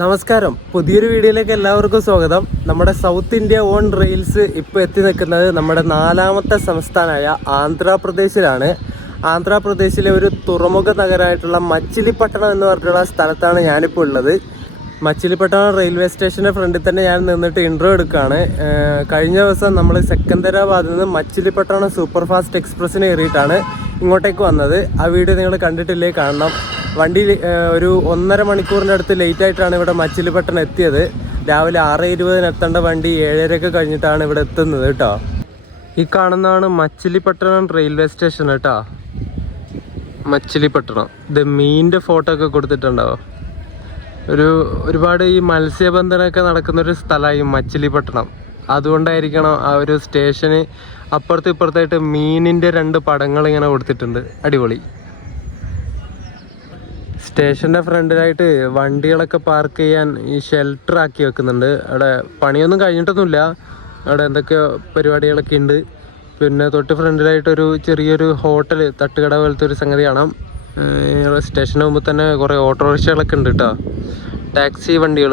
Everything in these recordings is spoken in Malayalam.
നമസ്കാരം, പുതിയൊരു വീഡിയോയിലേക്ക് എല്ലാവർക്കും സ്വാഗതം. നമ്മുടെ സൗത്ത് ഇന്ത്യ ഓൺ റെയിൽസ് ഇപ്പോൾ എത്തി നിൽക്കുന്നത് നമ്മുടെ 4ാമത്തെ സംസ്ഥാനമായ ആന്ധ്രാപ്രദേശിലാണ്. ആന്ധ്രാപ്രദേശിലെ ഒരു തുറമുഖ നഗരമായിട്ടുള്ള മച്ചിലിപ്പട്ടണം എന്ന് പറഞ്ഞിട്ടുള്ള സ്ഥലത്താണ് ഞാനിപ്പോൾ ഉള്ളത്. മച്ചിലിപ്പട്ടണം റെയിൽവേ സ്റ്റേഷൻ്റെ ഫ്രണ്ടിൽ തന്നെ ഞാൻ നിന്നിട്ട് ഇൻട്രോ എടുക്കുകയാണ്. കഴിഞ്ഞ ദിവസം നമ്മൾ സെക്കന്ദരാബാദിൽ നിന്ന് മച്ചിലിപ്പട്ടണം സൂപ്പർ ഫാസ്റ്റ് എക്സ്പ്രസ്സിന് കയറിയിട്ടാണ് ഇങ്ങോട്ടേക്ക് വന്നത്. ആ വീഡിയോ നിങ്ങൾ കണ്ടിട്ടില്ലേ? കാണണം. വണ്ടി ഒരു 1.5 മണിക്കൂറിൻ്റെ അടുത്ത് ലേറ്റ് ആയിട്ടാണ് ഇവിടെ മച്ചിലിപ്പട്ടണം എത്തിയത്. രാവിലെ 6:20 എത്തേണ്ട വണ്ടി 7:30 കഴിഞ്ഞിട്ടാണ് ഇവിടെ എത്തുന്നത് കേട്ടോ. ഈ കാണുന്നതാണ് മച്ചിലിപ്പട്ടണം റെയിൽവേ സ്റ്റേഷൻ കേട്ടോ. മച്ചിലിപ്പട്ടണം ഇത് മീനിൻ്റെ ഫോട്ടോ ഒക്കെ കൊടുത്തിട്ടുണ്ടാവും. ഒരുപാട് ഈ മത്സ്യബന്ധനമൊക്കെ നടക്കുന്നൊരു സ്ഥലമായി മച്ചിലിപ്പട്ടണം. അതുകൊണ്ടായിരിക്കണം ആ ഒരു സ്റ്റേഷന് അപ്പുറത്തും ഇപ്പുറത്തായിട്ട് മീനിൻ്റെ 2 പടങ്ങൾ ഇങ്ങനെ കൊടുത്തിട്ടുണ്ട്. അടിപൊളി. സ്റ്റേഷൻ്റെ ഫ്രണ്ടിലായിട്ട് വണ്ടികളൊക്കെ പാർക്ക് ചെയ്യാൻ ഈ ഷെൽട്ടർ ആക്കി വെക്കുന്നുണ്ട്. അവിടെ പണിയൊന്നും കഴിഞ്ഞിട്ടൊന്നുമില്ല. അവിടെ എന്തൊക്കെയോ പരിപാടികളൊക്കെ ഉണ്ട്. പിന്നെ തൊട്ട് ഫ്രണ്ടിലായിട്ടൊരു ചെറിയൊരു ഹോട്ടൽ, തട്ടുകട പോലത്തെ ഒരു സംഗതി കാണാം. സ്റ്റേഷന് മുമ്പ് തന്നെ കുറേ ഓട്ടോറിക്ഷകളൊക്കെ ഉണ്ട് കേട്ടോ, ടാക്സി വണ്ടികൾ.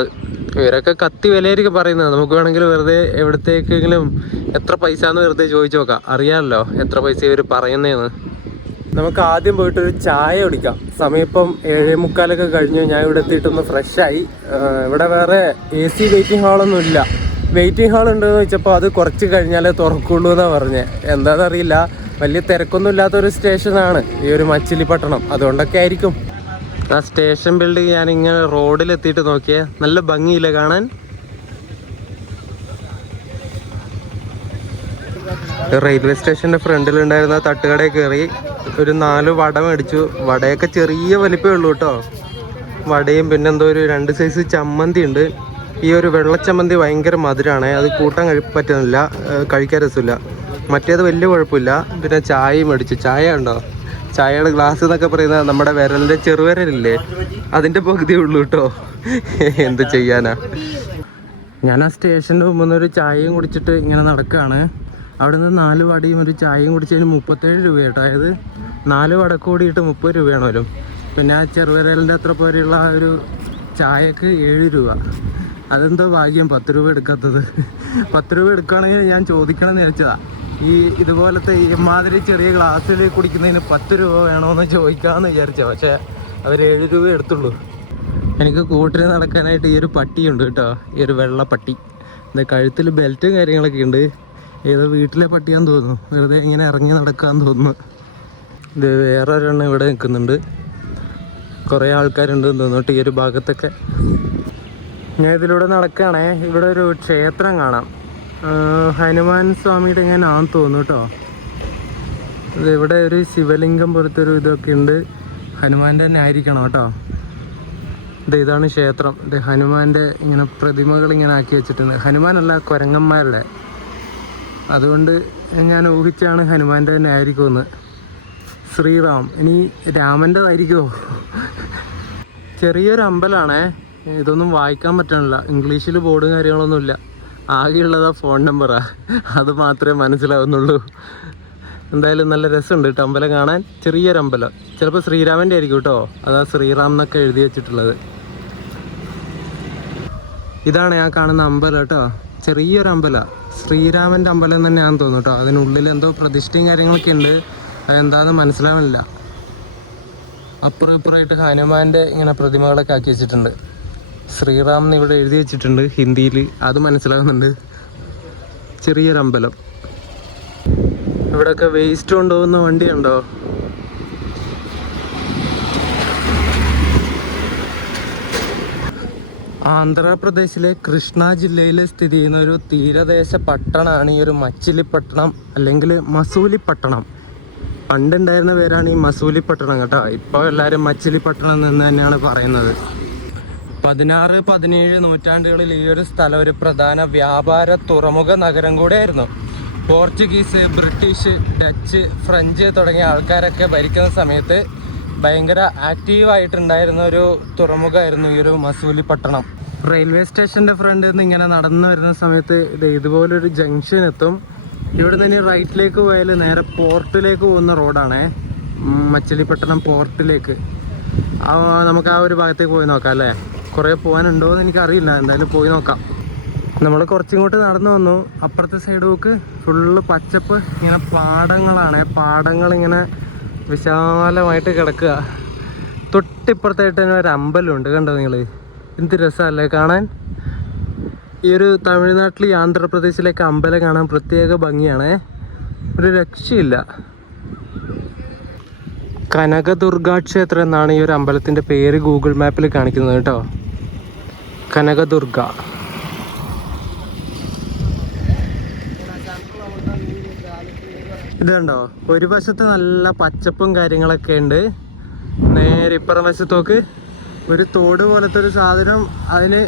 ഇവരൊക്കെ കത്തി വിലയായിരിക്കും പറയുന്നത്. നമുക്ക് വേണമെങ്കിൽ വെറുതെ എവിടത്തേക്കെങ്കിലും എത്ര പൈസ എന്ന് വെറുതെ ചോദിച്ചു നോക്കാം. അറിയാമല്ലോ എത്ര പൈസ ഇവർ പറയുന്നതെന്ന്. നമുക്ക് ആദ്യം പോയിട്ടൊരു ചായ കുടിക്കാം. സമയം ഇപ്പം 7:45 കഴിഞ്ഞു. ഞാൻ ഇവിടെ എത്തിയിട്ടൊന്ന് ഫ്രഷായി. ഇവിടെ വേറെ AC വെയിറ്റിംഗ് ഹാളൊന്നും ഇല്ല. വെയിറ്റിംഗ് ഹാൾ ഉണ്ടെന്ന് വെച്ചപ്പോൾ അത് കുറച്ച് കഴിഞ്ഞാലേ തുറക്കുള്ളൂ എന്നാണ് പറഞ്ഞത്. എന്താണെന്നറിയില്ല. വലിയ തിരക്കൊന്നും ഇല്ലാത്തൊരു സ്റ്റേഷനാണ് ഈ ഒരു മച്ചിലിപ്പട്ടണം. അതുകൊണ്ടൊക്കെ ആയിരിക്കും. ആ സ്റ്റേഷൻ ബിൽഡിംഗ് ഞാനിങ്ങനെ റോഡിലെത്തിയിട്ട് നോക്കിയേ, നല്ല ഭംഗിയില്ല കാണാൻ. റെയിൽവേ സ്റ്റേഷൻ്റെ ഫ്രണ്ടിലുണ്ടായിരുന്ന തട്ടുകടയിൽ കയറി ഒരു 4 വട മേടിച്ചു. വടയൊക്കെ ചെറിയ വലിപ്പമേ ഉള്ളൂ കേട്ടോ. വടയും പിന്നെ എന്തോ ഒരു 2 സൈസ് ചമ്മന്തി ഉണ്ട്. ഈ ഒരു വെള്ളച്ചമ്മന്തി ഭയങ്കര മധുരമാണ്. അത് കൂട്ടാൻ പറ്റുന്നില്ല, കഴിക്കാൻ രസമില്ല. മറ്റേത് വലിയ കുഴപ്പമില്ല. പിന്നെ ചായയും മേടിച്ചു. ചായ ഉണ്ടോ? ചായയുടെ ഗ്ലാസ് എന്നൊക്കെ പറയുന്നത് നമ്മുടെ വിരലിൻ്റെ ചെറുവിരലില്ലേ, അതിൻ്റെ പകുതിയേ ഉള്ളൂ കേട്ടോ. എന്ത് ചെയ്യാനാ. ഞാൻ ആ സ്റ്റേഷൻ്റെ മുമ്പിൽ നിന്നൊരു ചായയും കുടിച്ചിട്ട് ഇങ്ങനെ നടക്കുകയാണ്. അവിടെ നിന്ന് 4 വടയും ഒരു ചായയും കുടിച്ചതിന് 37 രൂപ കേട്ടോ. അതായത് 4 വട കൂടിയിട്ട് 30 രൂപയാണല്ലോ. പിന്നെ ആ ചെറുവിരലിൻ്റെ അത്ര പോലെയുള്ള ആ ഒരു ചായക്ക് 7 രൂപ. അതെന്തോ ഭാഗ്യം 10 രൂപ എടുക്കാത്തത്. 10 രൂപ എടുക്കുകയാണെങ്കിൽ ഞാൻ ചോദിക്കണമെന്ന് വിചാരിച്ചതാണ്. ഇതുപോലത്തെ ഇമാതിരി ചെറിയ ഗ്ലാസ്സിൽ കുടിക്കുന്നതിന് 10 രൂപ വേണമെന്ന് ചോദിക്കാമെന്ന് വിചാരിച്ചത്. പക്ഷേ അവർ 7 രൂപ എടുത്തുള്ളൂ. എനിക്ക് കൂട്ടിന് നടക്കാനായിട്ട് ഈ ഒരു പട്ടിയുണ്ട് കേട്ടോ. ഈ ഒരു വെള്ള പട്ടി. കഴുത്തിൽ ബെൽറ്റും കാര്യങ്ങളൊക്കെ ഉണ്ട്. ഏതോ വീട്ടിലെ പട്ടിയാന്ന് തോന്നുന്നു. വെറുതെ ഇങ്ങനെ ഇറങ്ങി നടക്കാന്ന് തോന്നുന്നു. ഇത് വേറെ ഒരെണ്ണം ഇവിടെ നിൽക്കുന്നുണ്ട്. കുറേ ആൾക്കാരുണ്ടെന്ന് തോന്നുന്നു ഈ ഒരു ഭാഗത്തൊക്കെ. ഞാൻ ഇതിലൂടെ നടക്കുകയാണേ. ഇവിടെ ഒരു ക്ഷേത്രം കാണാം. ഹനുമാൻ സ്വാമിയുടെ എങ്ങനെയാണെന്ന് തോന്നുന്നു കേട്ടോ. ഇവിടെ ഒരു ശിവലിംഗം പോലത്തെ ഒരു ഇതൊക്കെ ഉണ്ട്. ഹനുമാൻ്റെ തന്നെ ആയിരിക്കണം കേട്ടോ. ഇതാണ് ക്ഷേത്രം. ഇത് ഹനുമാൻ്റെ ഇങ്ങനെ പ്രതിമകൾ ഇങ്ങനെ ആക്കി വെച്ചിട്ടുണ്ട്. ഹനുമാനല്ല, കുരങ്ങന്മാരുടെ. അതുകൊണ്ട് ഞാൻ ഊഹിച്ചാണ് ഹനുമാൻ്റെ തന്നെ ആയിരിക്കുമെന്ന്. ശ്രീറാം, ഇനി രാമൻ്റെതായിരിക്കുമോ? ചെറിയൊരു അമ്പലമാണേ. ഇതൊന്നും വായിക്കാൻ പറ്റണില്ല. ഇംഗ്ലീഷിൽ ബോർഡും കാര്യങ്ങളൊന്നുമില്ല. ആകെയുള്ളതാ ഫോൺ നമ്പറാണ്. അത് മാത്രമേ മനസ്സിലാവുന്നുള്ളൂ. എന്തായാലും നല്ല രസമുണ്ട് കേട്ടോ അമ്പലം കാണാൻ. ചെറിയൊരു അമ്പലം. ചിലപ്പോൾ ശ്രീരാമൻ്റെ ആയിരിക്കും കേട്ടോ. അതാ ശ്രീറാം എന്നൊക്കെ എഴുതി വെച്ചിട്ടുള്ളത്. ഇതാണ് ഞാൻ കാണുന്ന അമ്പലം കേട്ടോ. ചെറിയൊരു അമ്പലം. ശ്രീരാമൻ്റെ അമ്പലം തന്നെയാണെന്ന് തോന്നുന്നു കേട്ടോ. അതിനുള്ളിൽ എന്തോ പ്രതിഷ്ഠയും കാര്യങ്ങളൊക്കെ ഉണ്ട്. അതെന്താണെന്ന് മനസ്സിലാവില്ല. അപ്പുറം ഇപ്പുറമായിട്ട് ഹനുമാൻ്റെ ഇങ്ങനെ പ്രതിമകളൊക്കെ ആക്കി വെച്ചിട്ടുണ്ട്. ശ്രീറാം എന്ന് ഇവിടെ എഴുതി വെച്ചിട്ടുണ്ട് ഹിന്ദിയിൽ. അത് മനസ്സിലാവുന്നുണ്ട്. ചെറിയൊരു അമ്പലം. ഇവിടെയൊക്കെ വേസ്റ്റ് കൊണ്ടുപോകുന്ന വണ്ടിയുണ്ടോ? ആന്ധ്രാപ്രദേശിലെ കൃഷ്ണ ജില്ലയിൽ സ്ഥിതി ചെയ്യുന്ന ഒരു തീരദേശ പട്ടണമാണ് ഈ ഒരു മച്ചിലിപ്പട്ടണം, അല്ലെങ്കിൽ മസൂലിപ്പട്ടണം. പണ്ടുണ്ടായിരുന്ന പേരാണ് ഈ മസൂലിപ്പട്ടണം കേട്ടോ. ഇപ്പോൾ എല്ലാവരും മച്ചിലിപ്പട്ടണം എന്ന് തന്നെയാണ് പറയുന്നത്. 16, 17 നൂറ്റാണ്ടുകളിൽ ഈ ഒരു സ്ഥലം ഒരു പ്രധാന വ്യാപാര തുറമുഖ നഗരം കൂടെയായിരുന്നു. പോർച്ചുഗീസ്, ബ്രിട്ടീഷ്, ഡച്ച്, ഫ്രഞ്ച് തുടങ്ങിയ ആൾക്കാരൊക്കെ ഭരിക്കുന്ന സമയത്ത് ഭയങ്കര ആക്റ്റീവായിട്ടുണ്ടായിരുന്ന ഒരു തുറമുഖമായിരുന്നു ഈ ഒരു മസൂലിപ്പട്ടണം. റെയിൽവേ സ്റ്റേഷൻ്റെ ഫ്രണ്ടിൽ നിന്ന് ഇങ്ങനെ നടന്നു വരുന്ന സമയത്ത് ഇതുപോലൊരു ജംഗ്ഷൻ എത്തും. ഇവിടെ നിന്ന് റൈറ്റിലേക്ക് പോയാൽ നേരെ പോർട്ടിലേക്ക് പോകുന്ന റോഡാണേ. മച്ചിലിപ്പട്ടണം പോർട്ടിലേക്ക്. നമുക്ക് ആ ഒരു ഭാഗത്തേക്ക് പോയി നോക്കാം അല്ലേ. കുറേ പോകാനുണ്ടോ എന്ന് എനിക്കറിയില്ല, എന്തായാലും പോയി നോക്കാം. നമ്മൾ കുറച്ചിങ്ങോട്ട് നടന്നു വന്നു. അപ്പുറത്തെ സൈഡ് നോക്ക്, ഫുള്ള് പച്ചപ്പ്, ഇങ്ങനെ പാടങ്ങളാണ്. പാടങ്ങളിങ്ങനെ വിശാലമായിട്ട് കിടക്കുക. തൊട്ടിപ്പുറത്തായിട്ട് തന്നെ ഒരു അമ്പലമുണ്ട്, കണ്ടോ നിങ്ങൾ? എന്ത് രസമല്ലേ കാണാൻ. ഈ ഒരു തമിഴ്നാട്ടിൽ ഈ ആന്ധ്രാപ്രദേശിലേക്ക് അമ്പലം കാണാൻ പ്രത്യേക ഭംഗിയാണ്, ഒരു രക്ഷയില്ല. കനകദുർഗ ക്ഷേത്രം എന്നാണ് ഈ ഒരു അമ്പലത്തിൻ്റെ പേര് ഗൂഗിൾ മാപ്പിൽ കാണിക്കുന്നത് കേട്ടോ. കനകദുർഗ. ഇത് കണ്ടോ, ഒരു വശത്ത് നല്ല പച്ചപ്പും കാര്യങ്ങളൊക്കെ ഉണ്ട്. നേരെ ഇപ്പുറം വശത്തോക്ക് ഒരു തോട് പോലത്തെ ഒരു സാധനം, അതിന്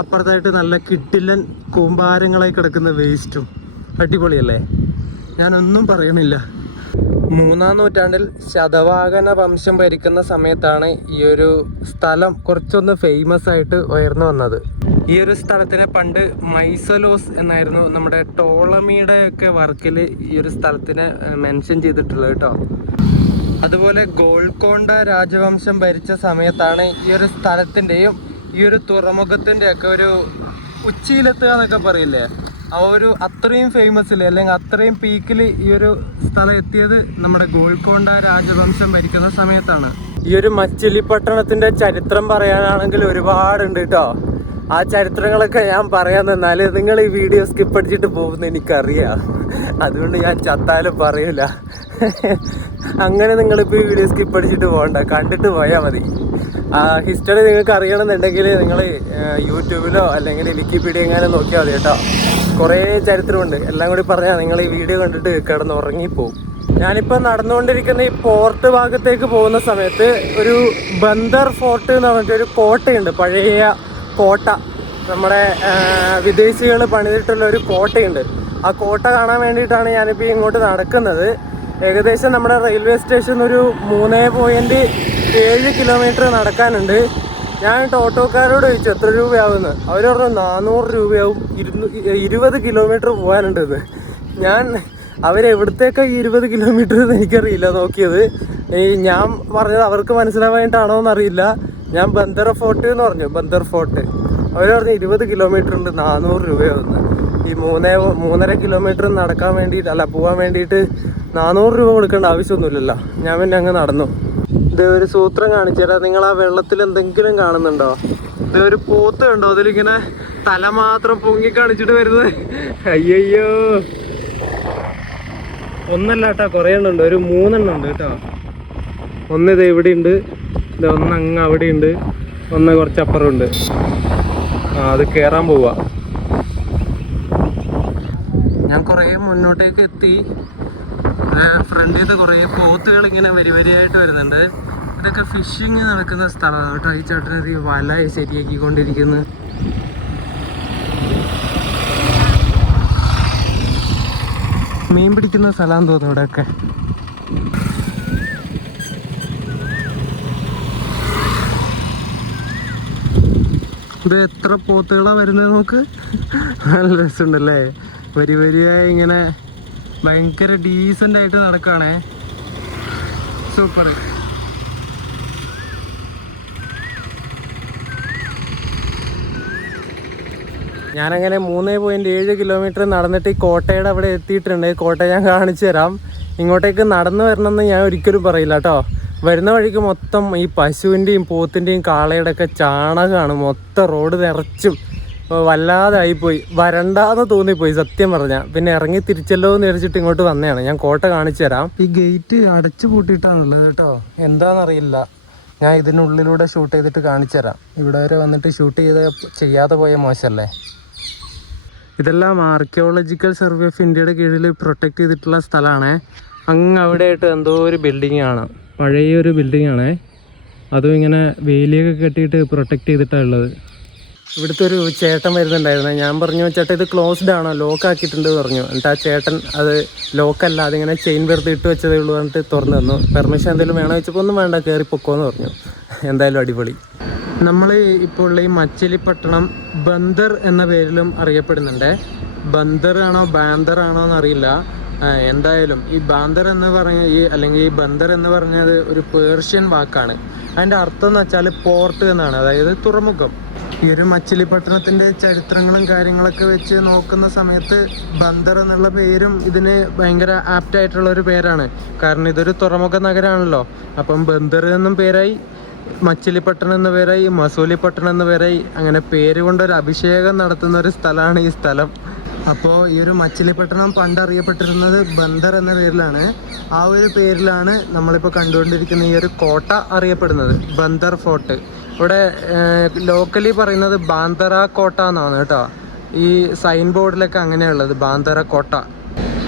അപ്പുറത്തായിട്ട് നല്ല കിട്ടില്ലൻ കൂമ്പാരങ്ങളായി കിടക്കുന്ന വേസ്റ്റും. അടിപൊളിയല്ലേ, ഞാനൊന്നും പറയണില്ല. 3-ാം നൂറ്റാണ്ടിൽ ശതവാഹന വംശം ഭരിക്കുന്ന സമയത്താണ് ഈ ഒരു സ്ഥലം കുറച്ചൊന്ന് ഫേമസ് ആയിട്ട് ഉയർന്നു വന്നത്. ഈ ഒരു സ്ഥലത്തിനെ പണ്ട് മൈസലോസ് എന്നായിരുന്നു നമ്മുടെ ടോളമിയുടെ ഒക്കെ വർക്കിൽ ഈ ഒരു സ്ഥലത്തിനെ മെൻഷൻ ചെയ്തിട്ടുള്ളത് കേട്ടോ. അതുപോലെ ഗോൾക്കൊണ്ട രാജവംശം ഭരിച്ച സമയത്താണ് ഈ ഒരു സ്ഥലത്തിൻ്റെയും ഈ ഒരു തുറമുഖത്തിൻ്റെയൊക്കെ ഒരു ഉച്ചിയിലെത്തുക എന്നൊക്കെ പറയില്ലേ, ആ ഒരു അത്രയും ഫേമസിൽ അല്ലെങ്കിൽ അത്രയും പീക്കിൽ ഈ ഒരു സ്ഥലം എത്തിയത് നമ്മുടെ ഗോൾക്കൊണ്ട രാജവംശം ഭരിക്കുന്ന സമയത്താണ്. ഈ ഒരു മച്ചിലിപ്പട്ടണത്തിൻ്റെ ചരിത്രം പറയാനാണെങ്കിൽ ഒരുപാടുണ്ട് കേട്ടോ. ആ ചരിത്രങ്ങളൊക്കെ ഞാൻ പറയാൻ നിന്നാൽ നിങ്ങൾ ഈ വീഡിയോ സ്കിപ്പ് അടിച്ചിട്ട് പോകുമെന്ന് എനിക്കറിയാം. അതുകൊണ്ട് ഞാൻ ചത്താലും പറയൂല. അങ്ങനെ നിങ്ങളിപ്പോൾ ഈ വീഡിയോ സ്കിപ്പ് അടിച്ചിട്ട് പോകണ്ട, കണ്ടിട്ട് പോയാൽ മതി. ആ ഹിസ്റ്ററി നിങ്ങൾക്ക് അറിയണമെന്നുണ്ടെങ്കിൽ നിങ്ങൾ യൂട്യൂബിലോ അല്ലെങ്കിൽ വിക്കിപീഡിയ എങ്ങാനും നോക്കിയാൽ മതി കേട്ടോ. കുറേ ചരിത്രമുണ്ട്. എല്ലാം കൂടി പറഞ്ഞാൽ നിങ്ങൾ ഈ വീഡിയോ കണ്ടിട്ട് കിടന്ന് ഉറങ്ങിപ്പോവും. ഞാനിപ്പോൾ നടന്നുകൊണ്ടിരിക്കുന്ന ഈ പോർട്ട് ഭാഗത്തേക്ക് പോകുന്ന സമയത്ത് ഒരു ബന്ദർ ഫോർട്ട് എന്ന് പറഞ്ഞിട്ടൊരു കോട്ടയുണ്ട്, പഴയ കോട്ട. നമ്മുടെ വിദേശികൾ പണിതിട്ടുള്ള ഒരു കോട്ടയുണ്ട്. ആ കോട്ട കാണാൻ വേണ്ടിയിട്ടാണ് ഞാനിപ്പോൾ ഇങ്ങോട്ട് നടക്കുന്നത്. ഏകദേശം നമ്മുടെ റെയിൽവേ സ്റ്റേഷൻ ഒരു 3.7 കിലോമീറ്റർ നടക്കാനുണ്ട്. ഞാൻ ഓട്ടോക്കാരോട് ചോദിച്ചു എത്ര രൂപയാവുമെന്ന്. അവർ പറഞ്ഞു 400 രൂപയാവും, 20 കിലോമീറ്റർ പോകാനുണ്ടെന്ന്. ഞാൻ അവരെവിടത്തേക്കാണ് 20 കിലോമീറ്റർ എന്ന് എനിക്കറിയില്ല നോക്കിയത്. ഞാൻ പറഞ്ഞത് അവർക്ക് മനസ്സിലാവാനായിട്ടാണോ എന്നറിയില്ല. ഞാൻ ബന്ദർ ഫോർട്ട് എന്ന് പറഞ്ഞു, ബന്ദർ ഫോർട്ട്. അവർ പറഞ്ഞു 20 കിലോമീറ്റർ ഉണ്ട്, 400 രൂപയാവുമെന്ന്. ഈ 3.5 കിലോമീറ്റർ നടക്കാൻ വേണ്ടിയിട്ട് അല്ല പോകാൻ വേണ്ടിയിട്ട് 400 രൂപ കൊടുക്കേണ്ട ആവശ്യമൊന്നുമില്ലല്ലോ. ഞാൻ പിന്നെ അങ്ങ് നടന്നു. ഇത് ഒരു സൂത്രം കാണിച്ചുതരാ. നിങ്ങൾ ആ വെള്ളത്തിൽ എന്തെങ്കിലും കാണുന്നുണ്ടോ? ഇത് ഒരു പോത്ത് കണ്ടോ, അതിലിങ്ങനെ തല മാത്രം പൊങ്ങി കാണിച്ചിട്ട് വരുന്നത്. അയ്യോ, ഒന്നല്ല കേട്ടോ, കുറേ എണ്ണം ഉണ്ട്. ഒരു 3 എണ്ണം ഉണ്ട് കേട്ടോ. ഒന്ന് ഇത് ഇവിടെ ഉണ്ട്, ഇത് ഒന്ന് അങ്ങ് അവിടെ ഉണ്ട്, ഒന്ന് കുറച്ചപ്പുറം ഉണ്ട്. അത് കയറാൻ പോവാ. ഞാൻ കുറേ മുന്നോട്ടേക്ക് എത്തി. ഫ്രണ്ടിൽ നിന്ന് കുറേ പോത്തുകൾ ഇങ്ങനെ വരിയായിട്ട് വരുന്നുണ്ട്. ഇതൊക്കെ ഫിഷിങ് നടക്കുന്ന സ്ഥലമാണ് കേട്ടോ. ഈ ചേട്ടനൊരു വല ശരിയാക്കിക്കൊണ്ടിരിക്കുന്നു. മീൻ പിടിക്കുന്ന സ്ഥലമാണെന്ന് തോന്നുന്നു ഇവിടെയൊക്കെ. ഇത് എത്ര പോത്തുകളാണ് വരുന്നത് നോക്ക്. നല്ല രസമുണ്ടല്ലേ, വരിയായി ഇങ്ങനെ ഭയങ്കര ഡീസൻ്റ് ആയിട്ട് നടക്കുകയാണേ. സൂപ്പർ. ഞാനങ്ങനെ 3.7 കിലോമീറ്റർ നടന്നിട്ട് ഈ കോട്ടയുടെ അവിടെ എത്തിയിട്ടുണ്ട്. കോട്ട ഞാൻ കാണിച്ചു തരാം. ഇങ്ങോട്ടേക്ക് നടന്നു വരണമെന്ന് ഞാൻ ഒരിക്കലും പറയില്ല കേട്ടോ. വരുന്ന വഴിക്ക് മൊത്തം ഈ പശുവിൻ്റെയും പോത്തിൻ്റെയും കാളയുടെ ഒക്കെ ചാണകമാണ്. മൊത്തം റോഡ് നിറച്ചും. വല്ലാതായിപ്പോയി, വരണ്ടാന്ന് തോന്നിപ്പോയി സത്യം പറഞ്ഞാൽ. പിന്നെ ഇറങ്ങി തിരിച്ചല്ലോ എന്ന് വിചാരിച്ചിട്ട് ഇങ്ങോട്ട് വന്നതാണ്. ഞാൻ കോട്ട കാണിച്ചു തരാം. ഈ ഗേറ്റ് അടച്ചു പൂട്ടിയിട്ടാണുള്ളത് കേട്ടോ, എന്താണെന്നറിയില്ല. ഞാൻ ഇതിനുള്ളിലൂടെ ഷൂട്ട് ചെയ്തിട്ട് കാണിച്ചു തരാം. ഇവിടെ വരെ വന്നിട്ട് ഷൂട്ട് ചെയ്യാതെ പോയ മോശമല്ലേ. ഇതെല്ലാം ആർക്കിയോളജിക്കൽ സർവേ ഓഫ് ഇന്ത്യയുടെ കീഴിൽ പ്രൊട്ടക്ട് ചെയ്തിട്ടുള്ള സ്ഥലമാണ്. അങ്ങ് അവിടെ ആയിട്ട് എന്തോ ഒരു ബിൽഡിംഗ് ആണ്, പഴയൊരു ബിൽഡിംഗ് ആണേ. അതും ഇങ്ങനെ വേലിയൊക്കെ കെട്ടിയിട്ട് പ്രൊട്ടക്ട് ചെയ്തിട്ടാണ് ഉള്ളത്. ഇവിടുത്തെ ഒരു ചേട്ടൻ വരുന്നുണ്ടായിരുന്നു. ഞാൻ പറഞ്ഞു ചേട്ടാ ഇത് ക്ലോസ്ഡ് ആണോ, ലോക്ക് ആക്കിയിട്ടുണ്ട് പറഞ്ഞു. എന്നിട്ട് ആ ചേട്ടൻ അത് ലോക്കല്ല, അതിങ്ങനെ ചെയിൻ വെറുതെ ഇട്ട് വെച്ചതേ ഉള്ളൂ പറഞ്ഞിട്ട് തുറന്നു തന്നു. പെർമിഷൻ എന്തെങ്കിലും വേണോ വെച്ചപ്പോൾ ഒന്നും വേണ്ട, കയറി പൊക്കോന്ന് പറഞ്ഞു. എന്തായാലും അടിപൊളി. നമ്മൾ ഇപ്പോൾ ഉള്ള ഈ മച്ചിലിപ്പട്ടണം ബന്ദർ എന്ന പേരിലും അറിയപ്പെടുന്നുണ്ട്. ബന്ദർ ആണോ ബാന്ദർ ആണോ എന്നറിയില്ല. എന്തായാലും ഈ ബാന്ദർ എന്ന് പറഞ്ഞ അല്ലെങ്കിൽ ഈ ബന്ദർ എന്ന് പറഞ്ഞത് ഒരു പേർഷ്യൻ വാക്കാണ്. അതിൻ്റെ അർത്ഥം എന്ന് വെച്ചാൽ പോർട്ട് എന്നാണ്, അതായത് തുറമുഖം. ഈ ഒരു മച്ചിലിപട്ടണത്തിൻ്റെ ചരിത്രങ്ങളും കാര്യങ്ങളൊക്കെ വെച്ച് നോക്കുന്ന സമയത്ത് ബന്ദർ എന്നുള്ള പേരും ഇതിന് ഭയങ്കര ആപ്റ്റായിട്ടുള്ള ഒരു പേരാണ്. കാരണം ഇതൊരു തുറമുഖ നഗരമാണല്ലോ. അപ്പം ബന്ദർ എന്നും പേരായി, മച്ചിലിപട്ടണം എന്ന പേരായി, മസൂലിപട്ടണം എന്ന പേരായി. അങ്ങനെ പേര് കൊണ്ടൊരു അഭിഷേകം നടത്തുന്ന ഒരു സ്ഥലമാണ് ഈ സ്ഥലം. അപ്പോൾ ഈ ഒരു മച്ചിലിപട്ടണം പണ്ട് അറിയപ്പെട്ടിരുന്നത് ബന്ദർ എന്ന പേരിലാണ്. ആ ഒരു പേരിലാണ് നമ്മളിപ്പോൾ കണ്ടുകൊണ്ടിരിക്കുന്ന ഈ ഒരു കോട്ട അറിയപ്പെടുന്നത്, ബന്ദർ ഫോർട്ട്. ഇവിടെ ലോക്കലി പറയുന്നത് ബാന്തറ കോട്ട എന്നാണ് കേട്ടോ. ഈ സൈൻ ബോർഡിലൊക്കെ അങ്ങനെയുള്ളത്, ബാന്തറ കോട്ട.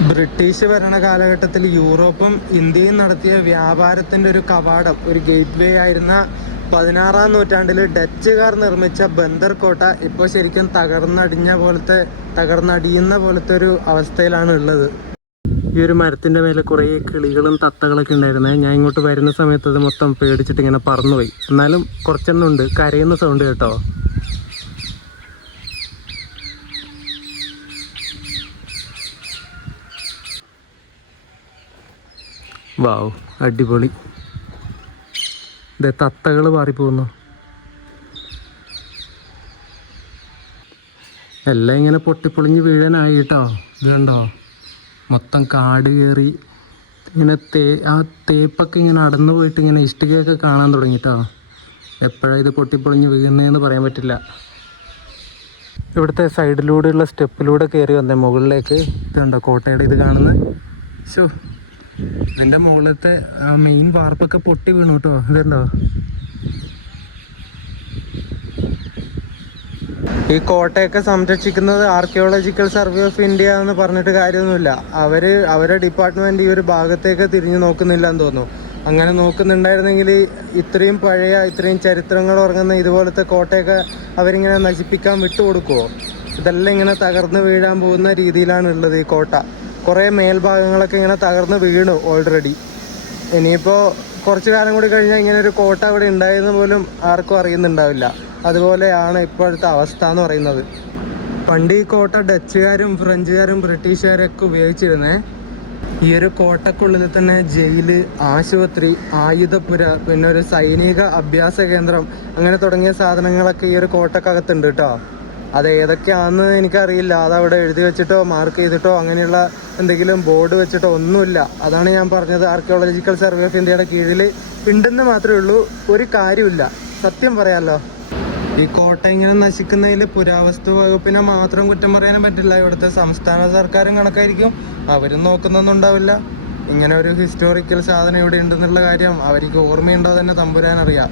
ബ്രിട്ടീഷ് ഭരണ കാലഘട്ടത്തിൽ യൂറോപ്പും ഇന്ത്യയും നടത്തിയ വ്യാപാരത്തിൻ്റെ ഒരു കവാടം, ഒരു ഗേറ്റ് വേ ആയിരുന്ന 16-ാം നൂറ്റാണ്ടിൽ ഡച്ചുകാർ നിർമ്മിച്ച ബന്ദർ കോട്ട ഇപ്പോൾ ശരിക്കും തകർന്നടിയുന്ന പോലത്തെ ഒരു അവസ്ഥയിലാണ് ഉള്ളത്. ഈ ഒരു മരത്തിൻ്റെ മേലെ കുറേ കിളികളും തത്തകളൊക്കെ ഉണ്ടായിരുന്നത്. ഞാൻ ഇങ്ങോട്ട് വരുന്ന സമയത്ത് അത് മൊത്തം പേടിച്ചിട്ട് ഇങ്ങനെ പറന്നുപോയി. എന്നാലും കുറച്ചെണ്ണം ഉണ്ട്, കരയുന്ന സൗണ്ട് കേട്ടോ. വാവ്, അടിപൊളി. ഇതേ തത്തകൾ പാറിപ്പോകുന്നു. എല്ലാം ഇങ്ങനെ പൊട്ടിപ്പൊളിഞ്ഞ് വീഴാനായി കേട്ടോ. ഇത് കണ്ടോ, മൊത്തം കാട് കയറി ഇങ്ങനെ ആ തേപ്പൊക്കെ ഇങ്ങനെ അടന്നു പോയിട്ട് ഇങ്ങനെ ഇഷ്ടികയൊക്കെ കാണാൻ തുടങ്ങിട്ടോ. എപ്പോഴാണ് ഇത് പൊട്ടിപ്പൊളിഞ്ഞ് വീഴുന്നതെന്ന് പറയാൻ പറ്റില്ല. ഇവിടുത്തെ സൈഡിലൂടെയുള്ള സ്റ്റെപ്പിലൂടെ കയറി വന്നേ മുകളിലേക്ക്. ഇതുണ്ടോ കോട്ടയുടെ ഇത് കാണുന്നത്. ശോ, ഇതിൻ്റെ മുകളിലത്തെ മെയിൻ വാർപ്പൊക്കെ പൊട്ടി വീണു കേട്ടോ. ഇതുണ്ടോ, ഈ കോട്ടയൊക്കെ സംരക്ഷിക്കുന്നത് ആർക്കിയോളജിക്കൽ സർവേ ഓഫ് ഇന്ത്യ എന്ന് പറഞ്ഞിട്ട് കാര്യമൊന്നുമില്ല. അവരുടെ ഡിപ്പാർട്ട്മെൻറ്റ് ഈ ഒരു ഭാഗത്തേക്ക് തിരിഞ്ഞു നോക്കുന്നില്ല എന്ന് തോന്നുന്നു. അങ്ങനെ നോക്കുന്നുണ്ടായിരുന്നെങ്കിൽ ഇത്രയും പഴയ, ഇത്രയും ചരിത്രങ്ങൾ ഉറങ്ങുന്ന ഇതുപോലത്തെ കോട്ടയൊക്കെ അവരിങ്ങനെ നശിപ്പിക്കാൻ വിട്ടുകൊടുക്കുമോ? ഇതെല്ലാം ഇങ്ങനെ തകർന്ന് വീഴാൻ പോകുന്ന രീതിയിലാണ് ഉള്ളത് ഈ കോട്ട. കുറേ മേൽഭാഗങ്ങളൊക്കെ ഇങ്ങനെ തകർന്ന് വീണു ഓൾറെഡി. ഇനിയിപ്പോൾ കുറച്ച് കാലം കൂടി കഴിഞ്ഞാൽ ഇങ്ങനെ ഒരു കോട്ട അവിടെ ഉണ്ടായെന്ന് പോലും ആർക്കും അറിയുന്നുണ്ടാവില്ല. അതുപോലെയാണ് ഇപ്പോഴത്തെ അവസ്ഥ എന്ന് പറയുന്നത്. പണ്ട് ഈ കോട്ട ഡച്ചുകാരും ഫ്രഞ്ചുകാരും ബ്രിട്ടീഷുകാരൊക്കെ ഉപയോഗിച്ചിരുന്നേ. ഈ ഒരു കോട്ടക്കുള്ളിൽ തന്നെ ജയില്, ആശുപത്രി, ആയുധപ്പുര, പിന്നെ ഒരു സൈനിക അഭ്യാസ കേന്ദ്രം, അങ്ങനെ തുടങ്ങിയ സാധനങ്ങളൊക്കെ ഈ ഒരു കോട്ടക്കകത്തുണ്ട് കേട്ടോ. അത് ഏതൊക്കെയാണെന്ന് എനിക്കറിയില്ല. അതവിടെ എഴുതി വെച്ചിട്ടോ മാർക്ക് ചെയ്തിട്ടോ അങ്ങനെയുള്ള എന്തെങ്കിലും ബോർഡ് വെച്ചിട്ടോ ഒന്നുമില്ല. അതാണ് ഞാൻ പറഞ്ഞത്, ആർക്കിയോളജിക്കൽ സർവേ ഓഫ് ഇന്ത്യയുടെ കീഴിൽ ഉണ്ടെന്ന് മാത്രമേ ഉള്ളൂ. ഒരു കാര്യമില്ല, സത്യം പറയാമല്ലോ. ഈ കോട്ട ഇങ്ങനെ നശിക്കുന്നതിൽ പുരാവസ്തു വകുപ്പിനെ മാത്രം കുറ്റം പറയാനും പറ്റില്ല. ഇവിടുത്തെ സംസ്ഥാന സർക്കാരും കണക്കായിരിക്കും, അവരും നോക്കുന്നൊന്നും ഉണ്ടാവില്ല. ഇങ്ങനെ ഒരു ഹിസ്റ്റോറിക്കൽ സാധനം ഇവിടെ ഉണ്ടെന്നുള്ള കാര്യം അവർക്ക് ഓർമ്മയുണ്ടോ തന്നെ തമ്പുരാനറിയാം.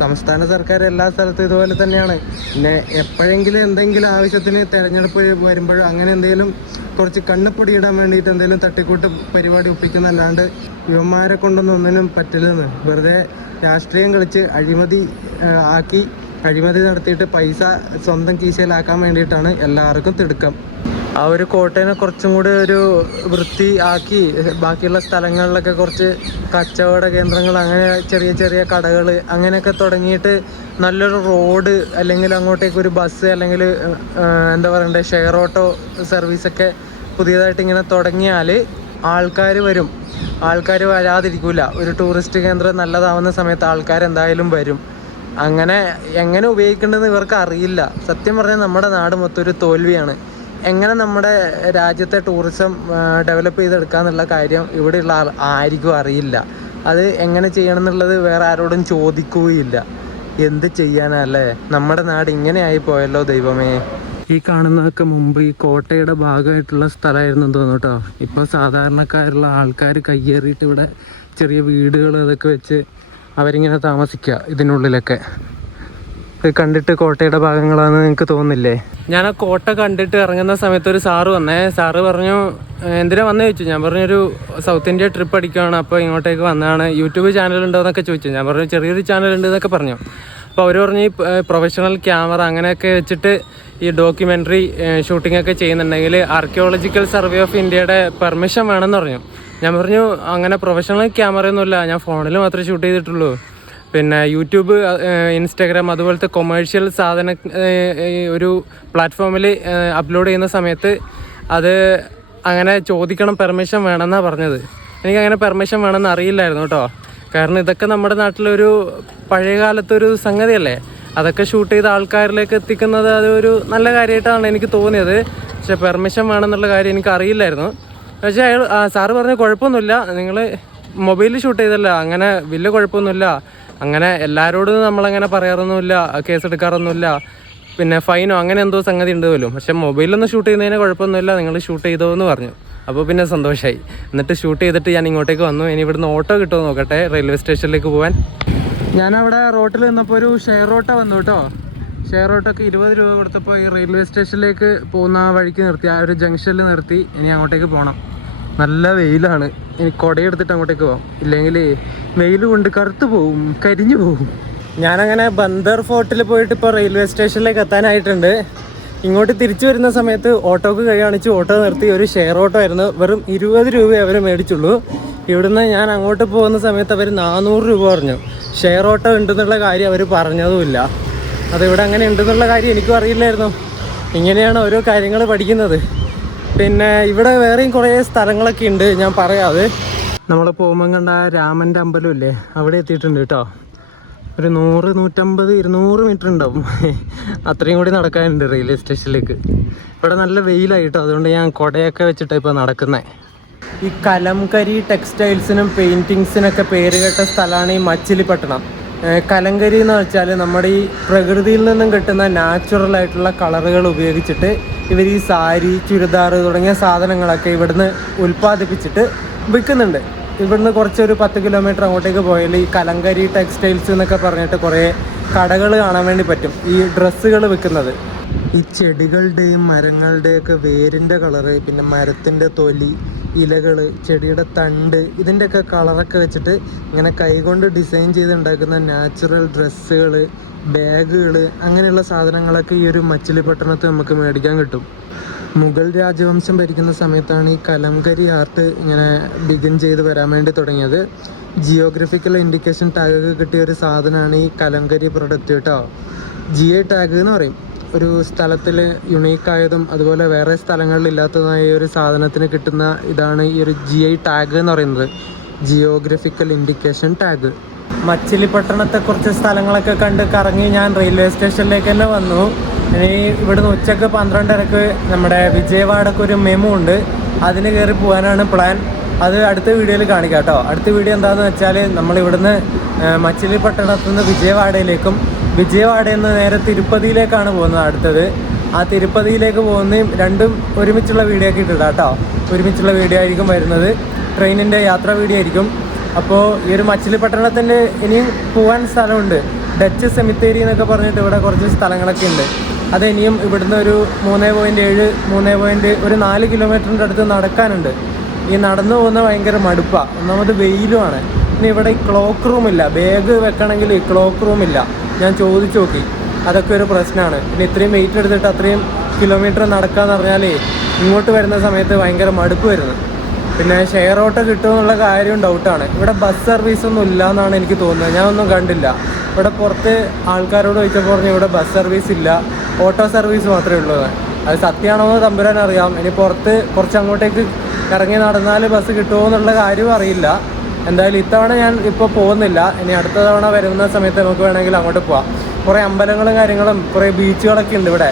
സംസ്ഥാന സർക്കാർ എല്ലാ സ്ഥലത്തും ഇതുപോലെ തന്നെയാണ്. പിന്നെ എപ്പോഴെങ്കിലും എന്തെങ്കിലും ആവശ്യത്തിന് തിരഞ്ഞെടുപ്പ് വരുമ്പോഴും അങ്ങനെ എന്തെങ്കിലും കുറച്ച് കണ്ണുപൊടിയിടാൻ വേണ്ടിയിട്ട് എന്തെങ്കിലും തട്ടിക്കൂട്ട് പരിപാടി ഒപ്പിക്കുന്നല്ലാണ്ട് യുവന്മാരെ കൊണ്ടൊന്നും ഒന്നിനും പറ്റില്ലെന്ന്. വെറുതെ രാഷ്ട്രീയം കളിച്ച് അഴിമതി നടത്തിയിട്ട് പൈസ സ്വന്തം കീശയിലാക്കാൻ വേണ്ടിയിട്ടാണ് എല്ലാവർക്കും തിടുക്കം. ആ ഒരു കോട്ടയെ കുറച്ചും കൂടി ഒരു വൃത്തി ആക്കി ബാക്കിയുള്ള സ്ഥലങ്ങളിലൊക്കെ കുറച്ച് കച്ചവട കേന്ദ്രങ്ങൾ, അങ്ങനെ ചെറിയ ചെറിയ കടകൾ അങ്ങനെയൊക്കെ തുടങ്ങിയിട്ട് നല്ലൊരു റോഡ്, അല്ലെങ്കിൽ അങ്ങോട്ടേക്ക് ഒരു ബസ്, അല്ലെങ്കിൽ എന്താ പറയണ്ടേ, ഷെയർ ഓട്ടോ സർവീസൊക്കെ പുതിയതായിട്ട് ഇങ്ങനെ തുടങ്ങിയാൽ ആൾക്കാർ വരും. ആൾക്കാർ വരാതിരിക്കില്ല. ഒരു ടൂറിസ്റ്റ് കേന്ദ്രം നല്ലതാവുന്ന സമയത്ത് ആൾക്കാർ എന്തായാലും വരും. അങ്ങനെ എങ്ങനെ ഉപയോഗിക്കേണ്ടതെന്ന് ഇവർക്ക് അറിയില്ല. സത്യം പറഞ്ഞാൽ നമ്മുടെ നാട് മൊത്തം ഒരു തോൽവിയാണ്. എങ്ങനെ നമ്മുടെ രാജ്യത്തെ ടൂറിസം ഡെവലപ്പ് ചെയ്തെടുക്കാന്നുള്ള കാര്യം ഇവിടെയുള്ള ആർക്കും അറിയില്ല. അത് എങ്ങനെ ചെയ്യണം എന്നുള്ളത് വേറെ ആരോടും ചോദിക്കുകയില്ല. എന്ത് ചെയ്യാനല്ലേ, നമ്മുടെ നാട് ഇങ്ങനെ ആയി പോയല്ലോ ദൈവമേ. ഈ കാണുന്നതൊക്കെ മുമ്പ് ഈ കോട്ടയുടെ ഭാഗമായിട്ടുള്ള സ്ഥലമായിരുന്നു തോന്നുന്നു കേട്ടോ. ഇപ്പോൾ സാധാരണക്കാരുള്ള ആൾക്കാർ കയ്യേറിയിട്ട് ഇവിടെ ചെറിയ വീടുകൾ അതൊക്കെ വെച്ച് അവരിങ്ങനെ താമസിക്കുക ഇതിനുള്ളിലൊക്കെ. കണ്ടിട്ട് കോട്ടയുടെ ഭാഗങ്ങളാണെന്ന് നിങ്ങൾക്ക് തോന്നുന്നില്ലേ? ഞാൻ ആ കോട്ട കണ്ടിട്ട് ഇറങ്ങുന്ന സമയത്ത് ഒരു സാറ് വന്നേ. സാറ് പറഞ്ഞു, എന്തിനാ വന്നേ ചോദിച്ചു. ഞാൻ പറഞ്ഞൊരു സൗത്ത് ഇന്ത്യ ട്രിപ്പ് അടിക്കുകയാണ്, അപ്പോൾ ഇങ്ങോട്ടേക്ക് വന്നതാണ്. യൂട്യൂബ് ചാനലുണ്ടോ എന്നൊക്കെ ചോദിച്ചു. ഞാൻ പറഞ്ഞു ചെറിയൊരു ചാനലുണ്ട് എന്നൊക്കെ പറഞ്ഞു. അപ്പോൾ അവർ പറഞ്ഞു ഈ പ്രൊഫഷണൽ ക്യാമറ അങ്ങനെയൊക്കെ വെച്ചിട്ട് ഈ ഡോക്യുമെൻ്ററി ഷൂട്ടിങ്ങൊക്കെ ചെയ്യുന്നുണ്ടെങ്കിൽ ആർക്കിയോളജിക്കൽ സർവേ ഓഫ് ഇന്ത്യയുടെ പെർമിഷൻ വേണമെന്ന് പറഞ്ഞു. ഞാൻ പറഞ്ഞു അങ്ങനെ പ്രൊഫഷണൽ ക്യാമറയൊന്നുമില്ല, ഞാൻ ഫോണിൽ മാത്രമേ ഷൂട്ട് ചെയ്തിട്ടുള്ളൂ. പിന്നെ യൂട്യൂബ്, ഇൻസ്റ്റാഗ്രാം അതുപോലത്തെ കൊമേഴ്ഷ്യൽ ഒരു പ്ലാറ്റ്ഫോമിൽ അപ്ലോഡ് ചെയ്യുന്ന സമയത്ത് അത് അങ്ങനെ ചോദിക്കണം, പെർമിഷൻ വേണമെന്നാണ് പറഞ്ഞത്. എനിക്കങ്ങനെ പെർമിഷൻ വേണമെന്ന് അറിയില്ലായിരുന്നു കേട്ടോ. കാരണം ഇതൊക്കെ നമ്മുടെ നാട്ടിലൊരു പഴയ കാലത്തൊരു സംഗതിയല്ലേ. അതൊക്കെ ഷൂട്ട് ചെയ്ത ആൾക്കാരിലേക്ക് എത്തിക്കുന്നത് അതൊരു നല്ല കാര്യമായിട്ടാണ് എനിക്ക് തോന്നിയത്. പക്ഷെ പെർമിഷൻ വേണമെന്നുള്ള കാര്യം എനിക്ക് അറിയില്ലായിരുന്നു. പക്ഷേ സാറ് പറഞ്ഞ കുഴപ്പമൊന്നുമില്ല, നിങ്ങൾ മൊബൈലിൽ ഷൂട്ട് ചെയ്തല്ല, അങ്ങനെ വലിയ കുഴപ്പമൊന്നുമില്ല, അങ്ങനെ എല്ലാവരോടും നമ്മളങ്ങനെ പറയാറൊന്നുമില്ല, കേസെടുക്കാറൊന്നുമില്ല, പിന്നെ ഫൈനോ അങ്ങനെ എന്തോ സംഗതി ഉണ്ട് പോലും. പക്ഷെ മൊബൈലൊന്നും ഷൂട്ട് ചെയ്യുന്നതിന് കുഴപ്പമൊന്നുമില്ല, നിങ്ങൾ ഷൂട്ട് ചെയ്തോ എന്ന് പറഞ്ഞു. അപ്പോൾ പിന്നെ സന്തോഷമായി. എന്നിട്ട് ഷൂട്ട് ചെയ്തിട്ട് ഞാൻ ഇങ്ങോട്ടേക്ക് വന്നു. ഇനി ഇവിടുന്ന് ഓട്ടോ കിട്ടുമോ നോക്കട്ടെ റെയിൽവേ സ്റ്റേഷനിലേക്ക് പോകാൻ. ഞാനവിടെ റോട്ടിൽ നിന്നപ്പോൾ ഒരു ഷെയർ ഓട്ടോ വന്നു കേട്ടോ. ഷെയർ ഓട്ടോക്ക് 20 രൂപ കൊടുത്തപ്പോൾ ഈ റെയിൽവേ സ്റ്റേഷനിലേക്ക് പോകുന്ന വഴിക്ക് നിർത്തി, ആ ഒരു ജംഗ്ഷനിൽ നിർത്തി. ഇനി അങ്ങോട്ടേക്ക് പോകണം. നല്ല വെയിലാണ്, ഇനി കുടയെടുത്തിട്ട് അങ്ങോട്ടേക്ക് പോകാം, ഇല്ലെങ്കിൽ വെയിൽ കൊണ്ട് കറുത്ത് പോവും, കരിഞ്ഞു പോവും. ഞാനങ്ങനെ ബന്ദർ ഫോർട്ടിൽ പോയിട്ട് ഇപ്പോൾ റെയിൽവേ സ്റ്റേഷനിലേക്ക് എത്താനായിട്ടുണ്ട്. ഇങ്ങോട്ട് തിരിച്ചു വരുന്ന സമയത്ത് ഓട്ടോക്ക് കൈ കാണിച്ച് ഓട്ടോ നിർത്തി. ഒരു ഷെയർ ഓട്ടോ ആയിരുന്നു, വെറും 20 രൂപയെ അവർ മേടിച്ചുള്ളൂ. ഇവിടുന്ന് ഞാൻ അങ്ങോട്ട് പോകുന്ന സമയത്ത് അവർ 400 രൂപ പറഞ്ഞു. ഷെയർ ഓട്ടോ ഉണ്ടെന്നുള്ള കാര്യം അവർ പറഞ്ഞതുമില്ല. അതിവിടെ അങ്ങനെ ഉണ്ടെന്നുള്ള കാര്യം എനിക്കും അറിയില്ലായിരുന്നു. ഇങ്ങനെയാണ് ഓരോ കാര്യങ്ങൾ പഠിക്കുന്നത്. പിന്നെ ഇവിടെ വേറെയും കുറേ സ്ഥലങ്ങളൊക്കെ ഉണ്ട്, ഞാൻ പറയാതെ. നമ്മൾ പോകുമ്പോൾ കണ്ട രാമൻ്റെ അമ്പലമില്ലേ, അവിടെ എത്തിയിട്ടുണ്ട് കേട്ടോ. ഒരു 100-150 200 മീറ്റർ ഉണ്ടാവും, അത്രയും കൂടി നടക്കാനുണ്ട് റെയിൽവേ സ്റ്റേഷനിലേക്ക്. ഇവിടെ നല്ല വെയിലായിട്ടോ, അതുകൊണ്ട് ഞാൻ കുടയൊക്കെ വെച്ചിട്ടാണ് ഇപ്പോൾ നടക്കുന്നത്. ഈ കലംകരി ടെക്സ്റ്റൈൽസിനും പെയിൻറ്റിങ്സിനൊക്കെ പേരുകേട്ട സ്ഥലമാണ് ഈ മച്ചിലിപ്പട്ടണം. കലംകരി എന്ന് വെച്ചാൽ നമ്മുടെ ഈ പ്രകൃതിയിൽ നിന്നും കിട്ടുന്ന നാച്ചുറൽ ആയിട്ടുള്ള കളറുകൾ ഉപയോഗിച്ചിട്ട് ഇവർ ഈ സാരി, ചുരിദാർ തുടങ്ങിയ സാധനങ്ങളൊക്കെ ഇവിടുന്ന് ഉൽപ്പാദിപ്പിച്ചിട്ട് വിൽക്കുന്നുണ്ട്. ഇവിടുന്ന് കുറച്ചൊരു 10 കിലോമീറ്റർ അങ്ങോട്ടേക്ക് പോയാൽ ഈ കലംകരി ടെക്സ്റ്റൈൽസ് എന്നൊക്കെ പറഞ്ഞിട്ട് കുറേ കടകൾ കാണാൻ വേണ്ടി പറ്റും, ഈ ഡ്രസ്സുകൾ വിൽക്കുന്നത്. ഈ ചെടികളുടെയും മരങ്ങളുടെയൊക്കെ വേരിൻ്റെ കളറ്, പിന്നെ മരത്തിൻ്റെ തൊലി, ഇലകൾ, ചെടിയുടെ തണ്ട്, ഇതിൻ്റെയൊക്കെ കളറൊക്കെ വെച്ചിട്ട് ഇങ്ങനെ കൈകൊണ്ട് ഡിസൈൻ ചെയ്തുണ്ടാക്കുന്ന നാച്ചുറൽ ഡ്രസ്സുകൾ, ബാഗുകൾ, അങ്ങനെയുള്ള സാധനങ്ങളൊക്കെ ഈ ഒരു മച്ചിലിപ്പട്ടണത്ത് നമുക്ക് മേടിക്കാൻ കിട്ടും. മുഗൾ രാജവംശം ഭരിക്കുന്ന സമയത്താണ് ഈ കലംകരി ആർട്ട് ഇങ്ങനെ ബിഗിൻ ചെയ്ത് വരാൻ വേണ്ടി തുടങ്ങിയത്. ജിയോഗ്രഫിക്കൽ ഇൻഡിക്കേഷൻ ടാഗ് കിട്ടിയ ഒരു സാധനമാണ് ഈ കലംകരി പ്രൊഡക്റ്റ് കേട്ടോ. GI ടാഗ് എന്ന് പറയും. ഒരു സ്ഥലത്തിൽ യുണീക്കായതും അതുപോലെ വേറെ സ്ഥലങ്ങളിൽ ഇല്ലാത്തതുമായ ഒരു സാധനത്തിന് കിട്ടുന്ന ഇതാണ് ഈ ഒരു GI ടാഗ് എന്ന് പറയുന്നത്, ജിയോഗ്രഫിക്കൽ ഇൻഡിക്കേഷൻ ടാഗ്. മച്ചിലിപ്പട്ടണത്തെക്കുറിച്ച് സ്ഥലങ്ങളൊക്കെ കണ്ട് കറങ്ങി ഞാൻ റെയിൽവേ സ്റ്റേഷനിലേക്ക് തന്നെ വന്നു. ഇനി ഇവിടുന്ന് ഉച്ചക്ക് 12:30 നമ്മുടെ വിജയവാഡക്ക് ഒരു മെമു ഉണ്ട്, അതിന് കയറി പോകാനാണ് പ്ലാൻ. അത് അടുത്ത വീഡിയോയിൽ കാണിക്കാം കേട്ടോ. അടുത്ത വീഡിയോ എന്താണെന്ന് വെച്ചാൽ നമ്മളിവിടുന്ന് മച്ചിലിപ്പട്ടണത്തു നിന്ന് വിജയവാഡയിലേക്കും വിജയവാഡയിൽ നിന്ന് നേരെ തിരുപ്പതിയിലേക്കാണ് പോകുന്നത് അടുത്തത്. ആ തിരുപ്പതിയിലേക്ക് പോകുന്നതും രണ്ടും ഒരുമിച്ചുള്ള വീഡിയോ ഒക്കെ ഇട്ടിടാം കേട്ടോ. ഒരുമിച്ചുള്ള വീഡിയോ ആയിരിക്കും വരുന്നത്, ട്രെയിനിൻ്റെ യാത്രാ വീഡിയോ ആയിരിക്കും. അപ്പോൾ ഈ ഒരു മച്ചിലിപ്പട്ടണത്തിൻ്റെ ഇനിയും പോകാൻ സ്ഥലമുണ്ട്. ഡച്ച് സെമിത്തേരി എന്നൊക്കെ പറഞ്ഞിട്ട് ഇവിടെ കുറച്ച് സ്ഥലങ്ങളൊക്കെ ഉണ്ട്. അത് ഇനിയും ഇവിടുന്ന് ഒരു 3.7 ഒരു 4 കിലോമീറ്ററിൻ്റെ അടുത്ത് നടക്കാനുണ്ട്. ഈ നടന്നു പോകുന്ന ഭയങ്കര മടുപ്പാണ്. ഒന്നാമത് വെയിലുമാണ്. പിന്നെ ഇവിടെ ഈ ക്ലോക്ക് റൂമില്ല, ബാഗ് വെക്കണമെങ്കിൽ ഈ ക്ലോക്ക് റൂമില്ല. ഞാൻ ചോദിച്ചു നോക്കി, അതൊക്കെ ഒരു പ്രശ്നമാണ്. പിന്നെ ഇത്രയും വെയിറ്റ് എടുത്തിട്ട് അത്രയും കിലോമീറ്റർ നടക്കാന്ന് പറഞ്ഞാലേ ഇങ്ങോട്ട് വരുന്ന സമയത്ത് ഭയങ്കര മടുപ്പ് വരുന്നു. പിന്നെ ഷെയർ ഓട്ടോ കിട്ടുമെന്നുള്ള കാര്യം ഡൗട്ടാണ്. ഇവിടെ ബസ് സർവീസൊന്നും ഇല്ല എന്നാണ് എനിക്ക് തോന്നുന്നത്, ഞാനൊന്നും കണ്ടില്ല. ഇവിടെ പുറത്ത് ആൾക്കാരോട് ചോദിച്ചപ്പോൾ പറഞ്ഞു ഇവിടെ ബസ് സർവീസ് ഇല്ല, ഓട്ടോ സർവീസ് മാത്രമേ ഉള്ളൂ. അത് സത്യമാണോ എന്ന് തമ്പുരാൻ അറിയാം. ഇനി പുറത്ത് കുറച്ച് അങ്ങോട്ടേക്ക് ഇറങ്ങി നടന്നാൽ ബസ് കിട്ടുമോ എന്നുള്ള കാര്യവും അറിയില്ല. എന്തായാലും ഇത്തവണ ഞാൻ ഇപ്പോൾ പോകുന്നില്ല. ഇനി അടുത്ത തവണ വരുന്ന സമയത്ത് നമുക്ക് വേണമെങ്കിൽ അങ്ങോട്ട് പോവാം. കുറേ അമ്പലങ്ങളും കാര്യങ്ങളും കുറേ ബീച്ചുകളൊക്കെ ഉണ്ട് ഇവിടെ.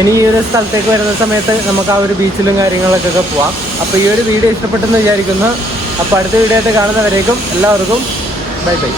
ഇനി ഈ ഒരു സ്ഥലത്തേക്ക് വരുന്ന സമയത്ത് നമുക്ക് ആ ഒരു ബീച്ചിലും കാര്യങ്ങളൊക്കെ പോവാം. അപ്പോൾ ഈ ഒരു വീഡിയോ ഇഷ്ടപ്പെട്ടെന്ന് വിചാരിക്കുന്നു. അപ്പോൾ അടുത്ത വീഡിയോ ആയിട്ട് കാണുന്നവരേക്കും എല്ലാവർക്കും ബൈ ബൈ.